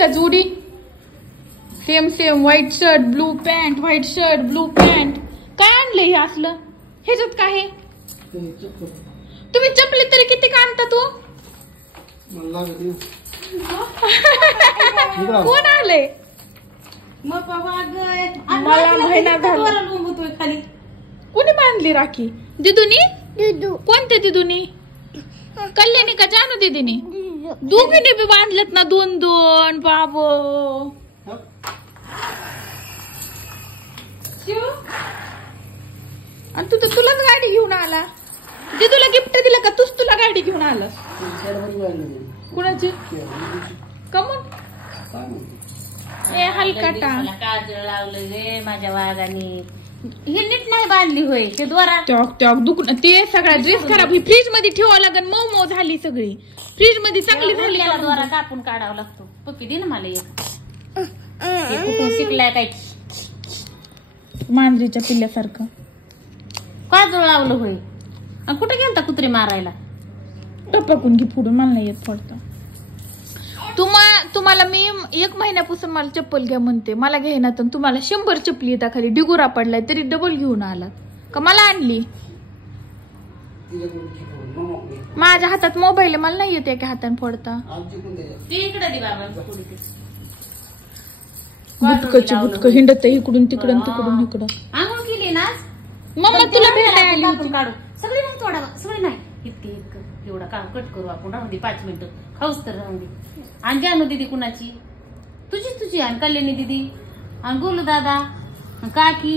का जोडी? Same same white shirt blue pant, white shirt blue pant. काय आणलंय हे असलं? ह्याच्यात काय आहे? तुम्ही चपली तरी किती का आणता तू? कोण आलंय? मला महिना झाला. कुणी बांधली राखी? दिदूनी? कोणत्या दिदूनी? कल्याणी का जानू दिदीनी? दोघींनी बी बांधलेत ना दोन दोन. बाबो आणि तू तर तुलाच गाडी घेऊन आला. दिदूला गिफ्ट दिलं का तूच तुला गाडी घेऊन आलास? कुणाची? कमून ए हलकाटा काजळ लावलं रे माझ्या वाघाने. ही नीट नाही बांधली होय ते द्वारा. दुखणं ते सगळा ड्रेस खराब. ही फ्रीज मध्ये ठेवावं लागेल. मऊ झाली सगळी. फ्रीज मध्ये चांगली झाली. द्वारा कापून काढावं लागतो. पक्की दे ना मला एक. कुठून शिकलाय काय? मांजरीच्या पिल्ल्यासारखं काजळ लावलं होय. कुठे गेलता कुत्री मारायला? टपकून घे फोडून. मला नाही येत फोडता. तुम्हाला मी 1 महिन्यापासून मला चप्पल घ्या म्हणते. मला घेईना तर तुम्हाला 100 चप्पली येतात खाली. डिगोरा पडलाय तरी डबल घेऊन आलात का? मला आणली. माझ्या हातात मोबाईल मला नाही येते एका हाताने फोडता. बुटक हिंडत इकडून तिकडून तिकडून इकडं. आंघोळ केली ना मम्मा तुला भेटायला आली होती. काढू सगळी नाही तोडावं. सगळी नाही इतके एवढा काम कट करू आपण. राहू दे 5 मिनिटं खाऊच तर राहू दे. आणि जानू दीदी कुणाची? तुझी आणि कल्याणी दीदी आणि गोलू दादा काकी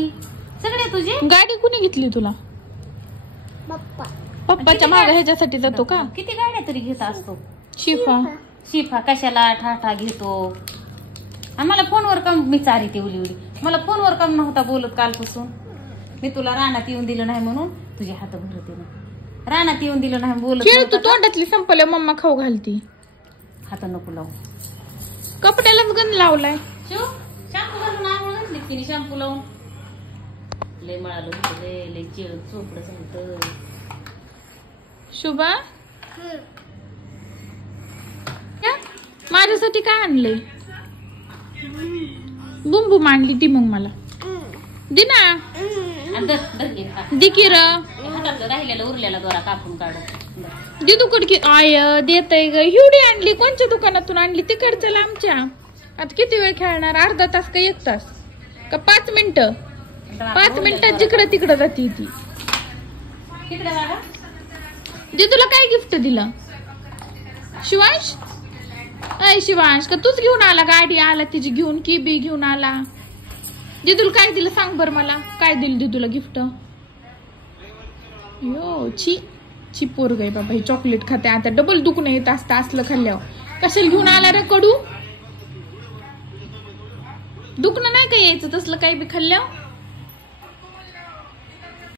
सगळे तुझे. गाडी कुणी घेतली तुला? पप्पाच्या मागे ह्याच्यासाठी जातो का? किती गाड्या तरी घेत असतो. शिफा कशाला ठाठा घेतो. आणि मला फोनवर काम मी चारी ते उली मला फोनवर काम नव्हता बोलत कालपासून. मी तुला रानात येऊन दिलं नाही म्हणून तुझे हात भरते ना. रानात येऊन दिलं नाही बोलत. तू तोंडातली संपल्या मम्मा खाऊ घालती. हात नको लावू. कपड्यालाच गंध लावलाय. शॅम्पू घालून आंघोळ घातली तिने. शॅम्पू लावून लय मळालं होतं. लय चोपडं सांगत. शुभा माझ्यासाठी काय आणले? बुंबू मांडली ती. मग मला दे ना. दिकीर राहिलेला उरलेला दोरा कापून काढू. दिदूकड आय देतय ग. हिवडी आणली. कोणत्या दुकानातून आणली? तिकडच्या लांबच्या. आता किती वेळ खेळणार? अर्धा तास का 1 तास का 5 मिनिटं? 5 मिनिटात जिकडं तिकडं जाते ती. दिदूला काय गिफ्ट दिलं? शिवांश अय शिवांश का तूच घेऊन आला? गाडी आला तिची घेऊन की बी घेऊन आला. दिदूला काय दिलं सांग बर मला. काय दिलं दिदूला गिफ्ट? यो ची पोरग आहे बाबा. ही चॉकलेट खाते. आता डबल दुखणं येत असतं असलं खाल्ल्यावर. कशाला घेऊन आला रे कडू? दुखणं नाही का यायचं तसलं काही बी खाल्ल्यावर?